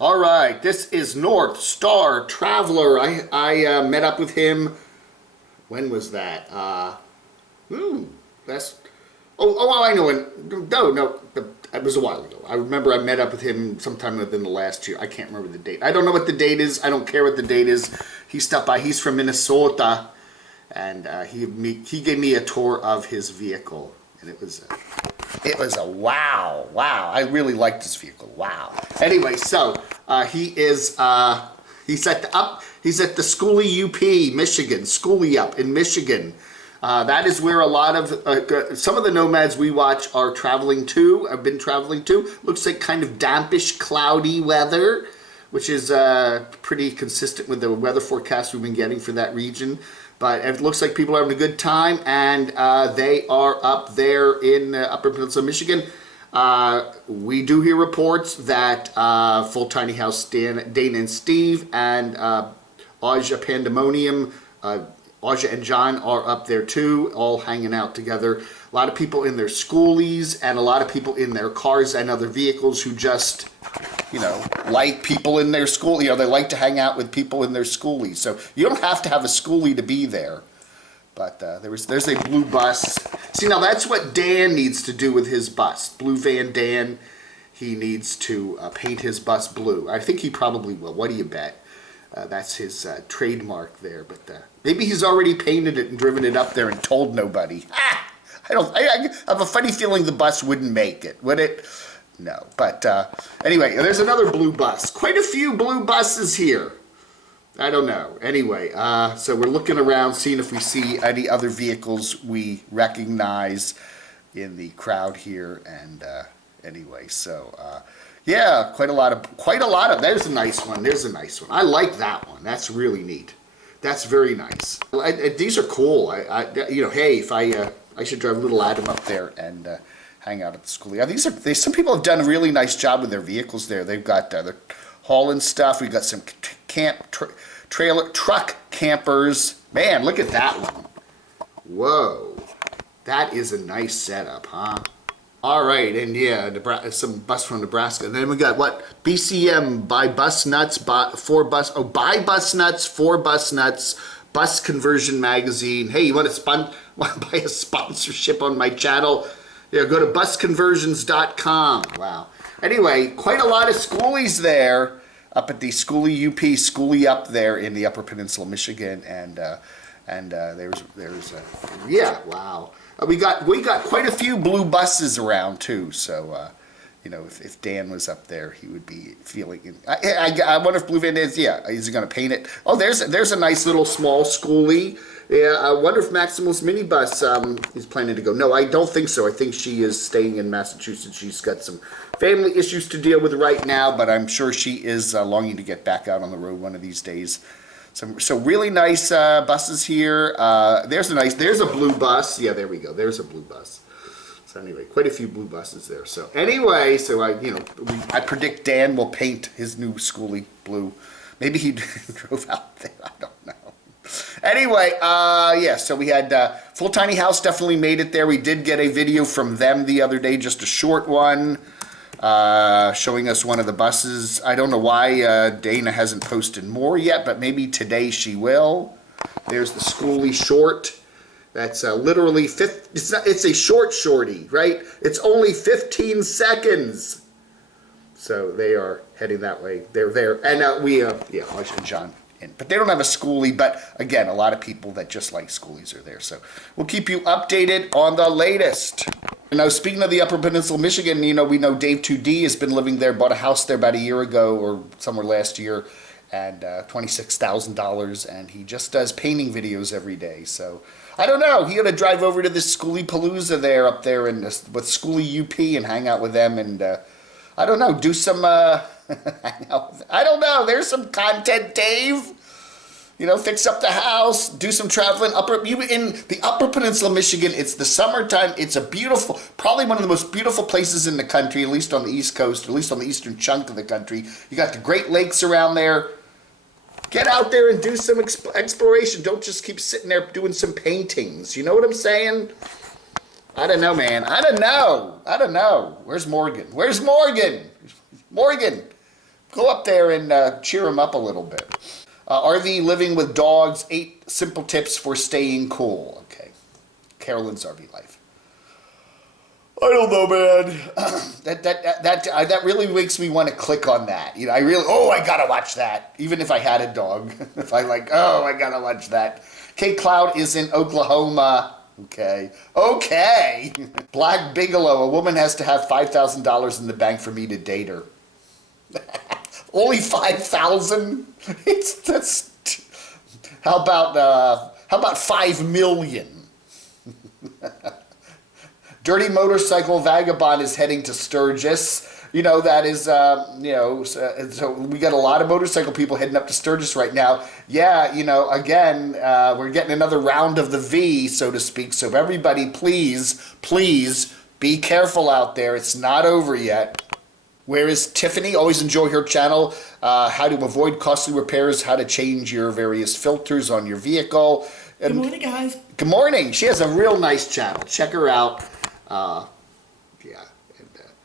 All right, this is North Star Traveler. I met up with him. When was that? That's I know. No, it was a while ago. I remember I met up with him sometime within the last year. I can't remember the date. I don't know what the date is. I don't care what the date is. He stopped by. He's from Minnesota, and he gave me a tour of his vehicle, and it was a wow. I really liked this vehicle. Wow. Anyway, so he's at the Schoolie UP, Michigan. Schoolie up in Michigan. That is where a lot of some of the nomads we watch are traveling to. I've been traveling to. Looks like kind of dampish, cloudy weather, which is pretty consistent with the weather forecast we've been getting for that region. But it looks like people are having a good time, and they are up there in Upper Peninsula, Michigan. We do hear reports that Full Tiny House Dana and Steve and Ausia Pandemonium, Ausia and John are up there too, all hanging out together. A lot of people in their schoolies and a lot of people in their cars and other vehicles who just, like people in their school. They like to hang out with people in their schoolies. So you don't have to have a schoolie to be there. But there's a blue bus. See, now that's what Dan needs to do with his bus. Blue Van Dan, he needs to paint his bus blue. I think he probably will. What do you bet? That's his trademark there. But maybe he's already painted it and driven it up there and told nobody. I have a funny feeling the bus wouldn't make it, would it? No. But anyway, there's another blue bus. Quite a few blue buses here. I don't know. Anyway, so we're looking around, seeing if we see any other vehicles we recognize in the crowd here. And anyway, so yeah, quite a lot of. There's a nice one. There's a nice one. I like that one. That's really neat. That's very nice. These are cool. Hey, if I should drive little Adam up there and hang out at the school. Yeah, some people have done a really nice job with their vehicles there. They've got they're hauling stuff. We've got some truck campers. Man, look at that one. Whoa, that is a nice setup, huh? All right, and yeah, some bus from Nebraska. And then we got what? BCM, buy bus nuts, buy bus nuts, for bus nuts, Bus Conversion Magazine. Hey, you want to buy a sponsorship on my channel? Yeah, go to busconversions.com. Wow. Anyway, quite a lot of schoolies there up at the Schoolie UP, Schoolie up there in the Upper Peninsula, Michigan, and yeah, wow. We got quite a few blue buses around too. So if Dan was up there, he would be feeling. I wonder if Blue Van is. Yeah, is he going to paint it? Oh, there's a nice little small schoolie. Yeah, I wonder if Maximal's minibus is planning to go. No, I don't think so. I think she is staying in Massachusetts. She's got some family issues to deal with right now, but I'm sure she is longing to get back out on the road one of these days. So really nice buses here. There's a blue bus. Yeah, there we go. There's a blue bus. So anyway, quite a few blue buses there. So anyway, I predict Dan will paint his new Schoolie blue. Maybe he drove out there. I don't know. Anyway, yeah, so we had Full Tiny House definitely made it there. We did get a video from them the other day, just a short one, showing us one of the buses. I don't know why Dana hasn't posted more yet, but maybe today she will. There's the Schoolie short. That's literally, it's a shorty, right? It's only 15 seconds. So they are heading that way. They're there. And Ausia and John. But they don't have a Schoolie, but again, a lot of people that just like Schoolies are there. So we'll keep you updated on the latest. Now, speaking of the Upper Peninsula, Michigan, we know Dave 2D has been living there, bought a house there about a year ago or somewhere last year, and $26,000, and he just does painting videos every day. So I don't know. He ought to drive over to this Schoolie Palooza there up there with Schoolie UP and hang out with them, and I don't know, do some hang out with, I don't know. There's some content, Dave. Fix up the house, do some traveling. In the Upper Peninsula, Michigan, it's the summertime. It's a beautiful, probably one of the most beautiful places in the country, at least on the East Coast, at least on the eastern chunk of the country. You got the Great Lakes around there. Get out there and do some exploration. Don't just keep sitting there doing some paintings. You know what I'm saying? I don't know, man. I don't know. Where's Morgan? Morgan! Go up there and cheer him up a little bit. RV living with dogs, 8 simple tips for staying cool. Okay. Carolyn's RV life. I don't know, man. That really makes me want to click on that. You know, I gotta watch that. Even if I had a dog. If I I gotta watch that. Kate Cloud is in Oklahoma. Okay. Black Bigelow, a woman has to have $5,000 in the bank for me to date her. Only 5,000? How about 5 million? Dirty motorcycle vagabond is heading to Sturgis. You know, that is, so we got a lot of motorcycle people heading up to Sturgis right now. Yeah, you know, again, we're getting another round of the V, so to speak. So everybody, please be careful out there. It's not over yet. Where is Tiffany? Always enjoy her channel. How to avoid costly repairs, how to change your various filters on your vehicle. Good morning, guys. Good morning. She has a real nice channel. Check her out.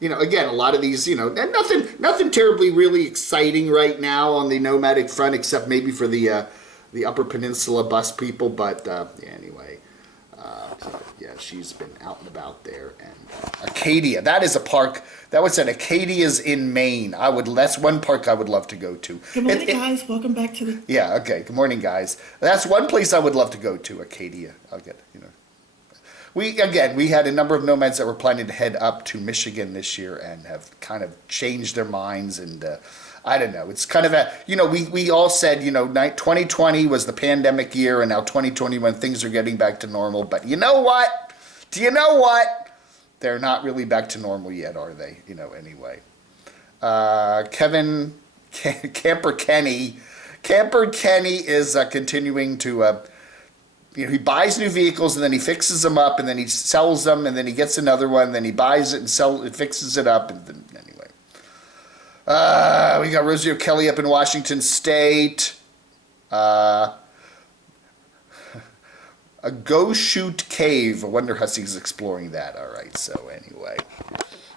You know, again, a lot of these, you know, and nothing terribly really exciting right now on the nomadic front, except maybe for the Upper Peninsula bus people. But anyway, yeah, she's been out and about there. And Acadia, that is a park. That was at Acadia's in Maine. That's one park I would love to go to. Good morning, guys. Welcome back to the. Yeah. Okay. Good morning, guys. That's one place I would love to go to. Acadia. I'll get We had a number of nomads that were planning to head up to Michigan this year and have kind of changed their minds. And I don't know. It's kind of we all said, 2020 was the pandemic year, and now 2021 things are getting back to normal. But you know what? Do you know what? They're not really back to normal yet, are they? Anyway. Kevin Camper Kenny is continuing to. He buys new vehicles and then he fixes them up and then he sells them and then he gets another one, then he buys it and fixes it up. And then, anyway. We got Rosie O'Kelly up in Washington State. A Go Shoot Cave. I wonder how he's exploring that. All right, so anyway.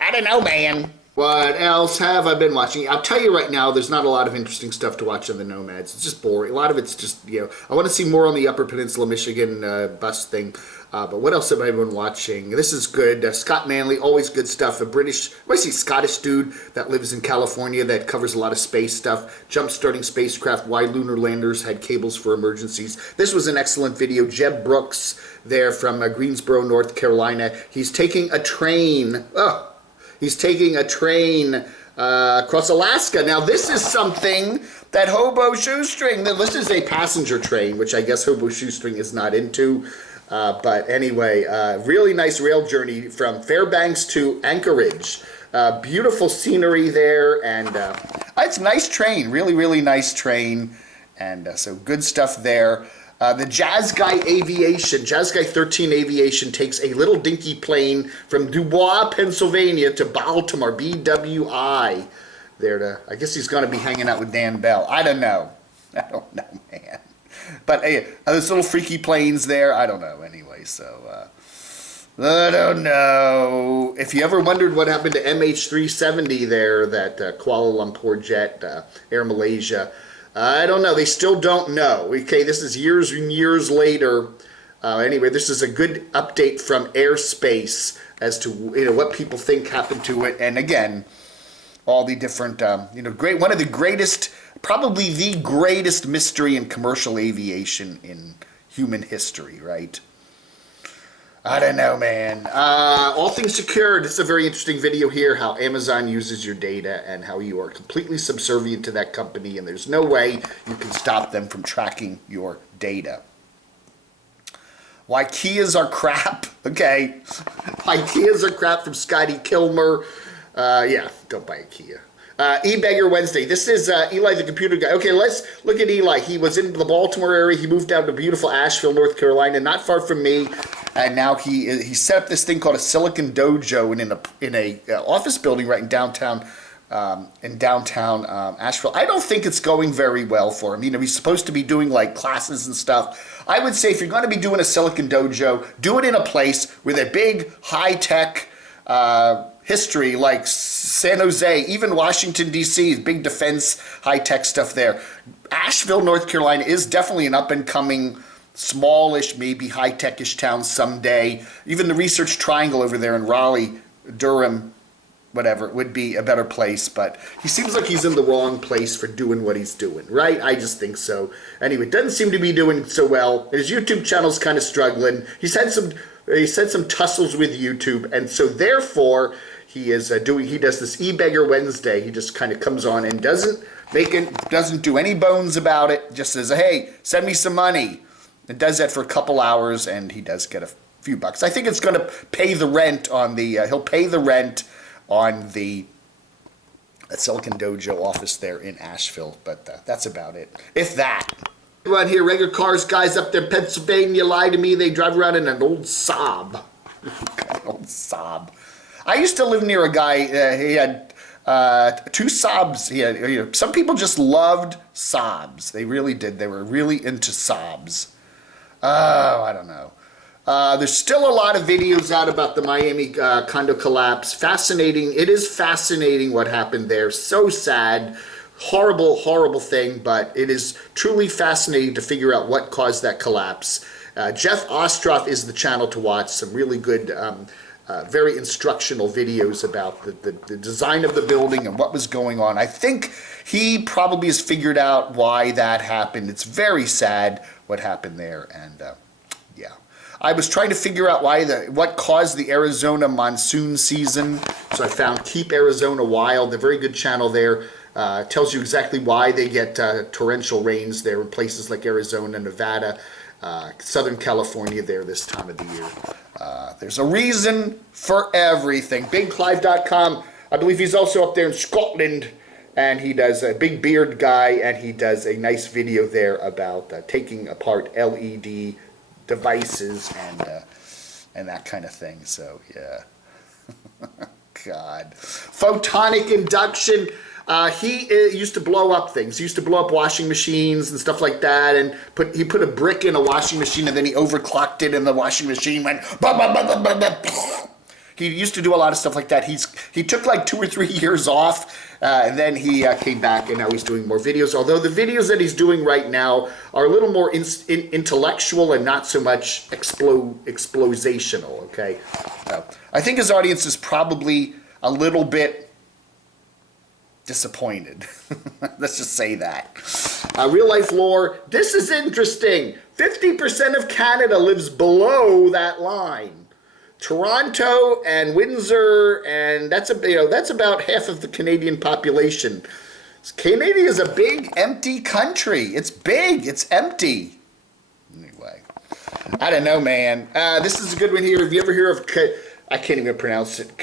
I don't know, man. What else have I been watching? I'll tell you right now, there's not a lot of interesting stuff to watch on the Nomads. It's just boring. A lot of it's just, I want to see more on the Upper Peninsula, Michigan bus thing. But what else have I been watching? This is good. Scott Manley, always good stuff. Scottish dude that lives in California that covers a lot of space stuff. Jump-starting spacecraft, why lunar landers had cables for emergencies. This was an excellent video. Jeb Brooks there from Greensboro, North Carolina. He's taking a train. He's taking a train across Alaska. Now, this is something that Hobo Shoestring, this is a passenger train, which I guess Hobo Shoestring is not into. But anyway, really nice rail journey from Fairbanks to Anchorage. Beautiful scenery there. And it's a nice train, really, really nice train. And so good stuff there. The Jazz Guy 13 Aviation takes a little dinky plane from Dubois, Pennsylvania to Baltimore, BWI. I guess he's going to be hanging out with Dan Bell. I don't know, man. But hey, those little freaky planes there, I don't know anyway, so I don't know. If you ever wondered what happened to MH370 there, that Kuala Lumpur jet, Air Malaysia, I don't know. They still don't know. Okay, this is years and years later. Anyway, this is a good update from airspace as to what people think happened to it. And again, all the different one of the greatest, probably the greatest mystery in commercial aviation in human history, right? I don't know, man. All things secured. It's a very interesting video here, how Amazon uses your data and how you are completely subservient to that company, and there's no way you can stop them from tracking your data. Why Kias are crap. Okay. Why Kias are crap from Scotty Kilmer. Yeah, don't buy a Kia. E-Beggar Wednesday. This is Eli the computer guy. Okay, let's look at Eli. He was in the Baltimore area. He moved down to beautiful Asheville, North Carolina, not far from me. And now he set up this thing called a Silicon Dojo in a office building right in downtown Asheville. I don't think it's going very well for him. He's supposed to be doing like classes and stuff. I would say if you're going to be doing a Silicon Dojo, do it in a place with a big high-tech history, like San Jose, even Washington, D.C., big defense, high-tech stuff there. Asheville, North Carolina is definitely an up-and-coming, smallish, maybe high-tech-ish town someday. Even the Research Triangle over there in Raleigh, Durham, whatever, would be a better place, but he seems like he's in the wrong place for doing what he's doing, right? I just think so. Anyway, doesn't seem to be doing so well. His YouTube channel's kind of struggling. He's had some tussles with YouTube, and so therefore he is he does this e-beggar Wednesday. He just kind of comes on and doesn't do any bones about it. Just says, hey, send me some money, and does that for a couple hours, and he does get a few bucks. I think it's going to pay the rent on the he'll pay the rent on the Silicon Dojo office there in Asheville, but that's about it. If that. Around here, regular cars, guys up there in Pennsylvania lie to me. They drive around in an old Saab. An old Saab. I used to live near a guy, he had 2 Saabs. He had, some people just loved Saabs. They really did. They were really into Saabs. Oh, I don't know. There's still a lot of videos out about the Miami condo collapse. Fascinating. It is fascinating what happened there. So sad. Horrible, horrible thing, but it is truly fascinating to figure out what caused that collapse. Jeff Ostroff is the channel to watch. Some really good, very instructional videos about the design of the building and what was going on. I think he probably has figured out why that happened. It's very sad what happened there, and yeah. I was trying to figure out what caused the Arizona monsoon season, so I found Keep Arizona Wild, a very good channel there. Tells you exactly why they get torrential rains there in places like Arizona, Nevada, Southern California there this time of the year. There's a reason for everything. BigClive.com, I believe he's also up there in Scotland, and he does a big beard guy, and he does a nice video there about taking apart LED devices and that kind of thing. So yeah. God. Photonic induction. He used to blow up things. He used to blow up washing machines and stuff like that, and he put a brick in a washing machine, and then he overclocked it, and the washing machine went bah, bah, bah, bah, bah, bah. He used to do a lot of stuff like that. He took like 2 or 3 years off, and then he came back, and now he's doing more videos. Although the videos that he's doing right now are a little more intellectual and not so much explosational. Okay, so I think his audience is probably a little bit disappointed. Let's just say that. Real life lore. This is interesting. 50% of Canada lives below that line. Toronto and Windsor, and that's about half of the Canadian population. Canada is a big, empty country. It's big. It's empty. Anyway, I don't know, man. This is a good one here. Have you ever heard of? I can't even pronounce it.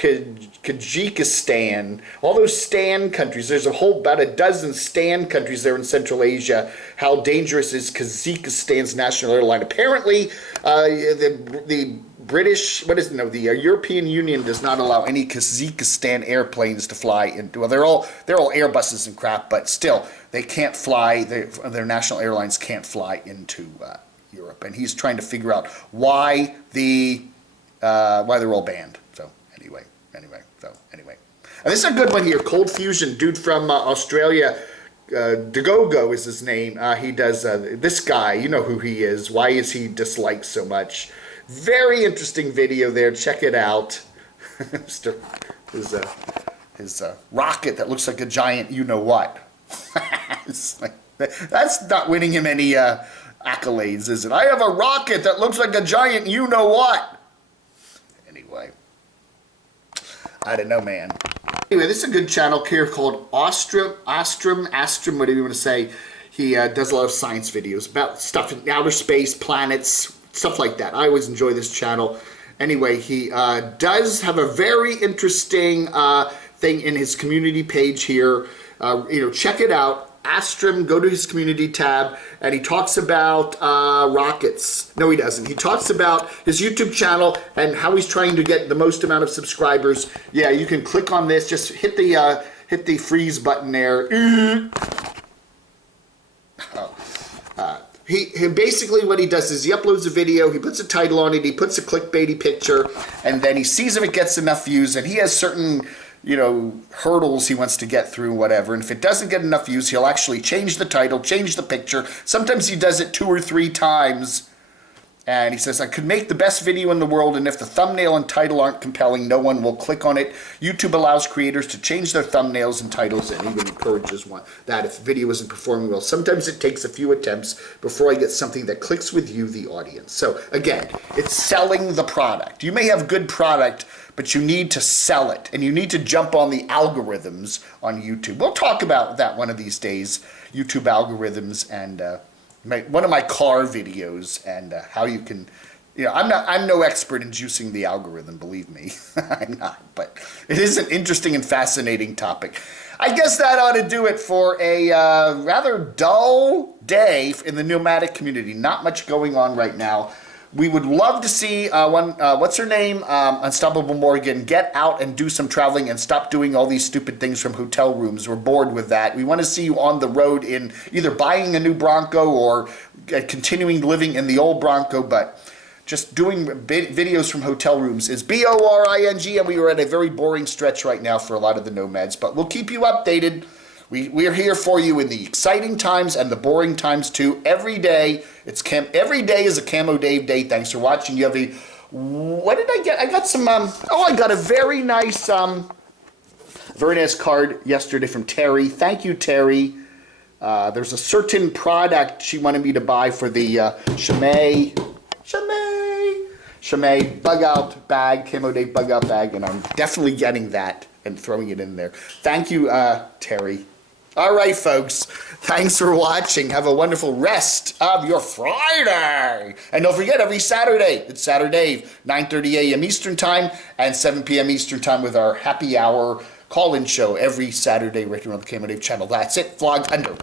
Kyrgyzstan. All those Stan countries. There's about a dozen Stan countries there in Central Asia. How dangerous is Kyrgyzstan's national airline? Apparently, the British, the European Union does not allow any Kyrgyzstan airplanes to fly into. Well, they're all Airbuses and crap, but still, they can't fly. Their national airlines can't fly into Europe, and he's trying to figure out why they're all banned. So anyway. And this is a good one here. Cold Fusion, dude from Australia. Dagogo is his name. He does this guy. You know who he is. Why is he disliked so much? Very interesting video there. Check it out. his rocket that looks like a giant you-know-what. That's not winning him any accolades, is it? I have a rocket that looks like a giant you-know-what. Anyway. I don't know, man. Anyway, this is a good channel here called Ostrom, whatever you want to say. He does a lot of science videos about stuff in outer space, planets, stuff like that. I always enjoy this channel. Anyway, he does have a very interesting thing in his community page here. Check it out. Astrom, go to his community tab, and he talks about rockets. No, he doesn't. He talks about his YouTube channel and how he's trying to get the most amount of subscribers. Yeah, you can click on this. Just hit the freeze button there. He basically what he does is he uploads a video, he puts a title on it, he puts a clickbaity picture, and then he sees if it gets enough views, and he has certain, hurdles he wants to get through, whatever. And if it doesn't get enough views, he'll actually change the title, change the picture. Sometimes he does it 2 or 3 times. And he says, I could make the best video in the world, and if the thumbnail and title aren't compelling, no one will click on it. YouTube allows creators to change their thumbnails and titles, and even encourages that if the video isn't performing well. Sometimes it takes a few attempts before I get something that clicks with you, the audience. So again, it's selling the product. You may have good product, but you need to sell it, and you need to jump on the algorithms on YouTube. We'll talk about that one of these days, YouTube algorithms and one of my car videos and how you can, I'm no expert in juicing the algorithm, believe me. I'm not, but it is an interesting and fascinating topic. I guess that ought to do it for a rather dull day in the nomadic community. Not much going on right now. We would love to see what's her name, Unstoppable Morgan, get out and do some traveling and stop doing all these stupid things from hotel rooms. We're bored with that. We want to see you on the road in either buying a new Bronco or continuing living in the old Bronco, but just doing videos from hotel rooms is boring, and we are at a very boring stretch right now for a lot of the nomads, but we'll keep you updated. We're here for you in the exciting times and the boring times too. Every day, every day is a Camo Dave day. Thanks for watching. You have what did I get? I got some, I got a very nice card yesterday from Terry. Thank you, Terry. There's a certain product she wanted me to buy for the Chimay bug out bag, Camo Dave bug out bag, and I'm definitely getting that and throwing it in there. Thank you, Terry. All right, folks. Thanks for watching. Have a wonderful rest of your Friday. And don't forget, every Saturday, it's Saturday, 9:30 a.m. Eastern Time and 7 p.m. Eastern Time with our happy hour call-in show every Saturday right here on the Camo Dave channel. That's it. Vlog under.